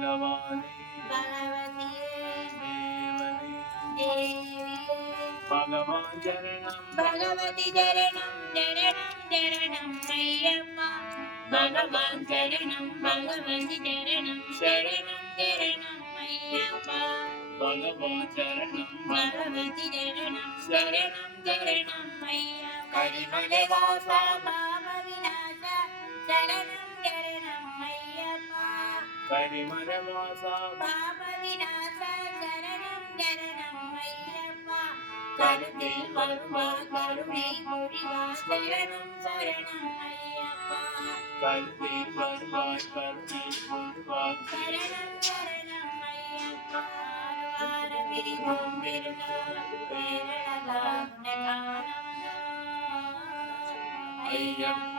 பகவானே பகவதியே தேவனே தேவியே பகவான் சரணம் பகவதி சரணம் சரணம் சரணம் ஐயப்பா பகவான் சரணம் பகவதி சரணம் சரணம் சரணம் ஐயப்பா பகவான் சரணம் பகவதி சரணம் சரணம் சரணம் ஐயப்பா கரிமலை வாசா பாப விநாச சரணம் சரணம் ஐயப்பா கரிமல வாசா பாப விநாச சரணம் சரணம் ஐயப்பா கருத்தில் வருவார் கருணை மொழிவார் சரணம் சரணம் ஐயப்பா கருத்தில் வருவாய் கருணை கொள்வாய் சரணம் சரணம் ஐயப்பா வாரவிரிவோம் விருந்தோம் பேரழகாம் ஐயப்பா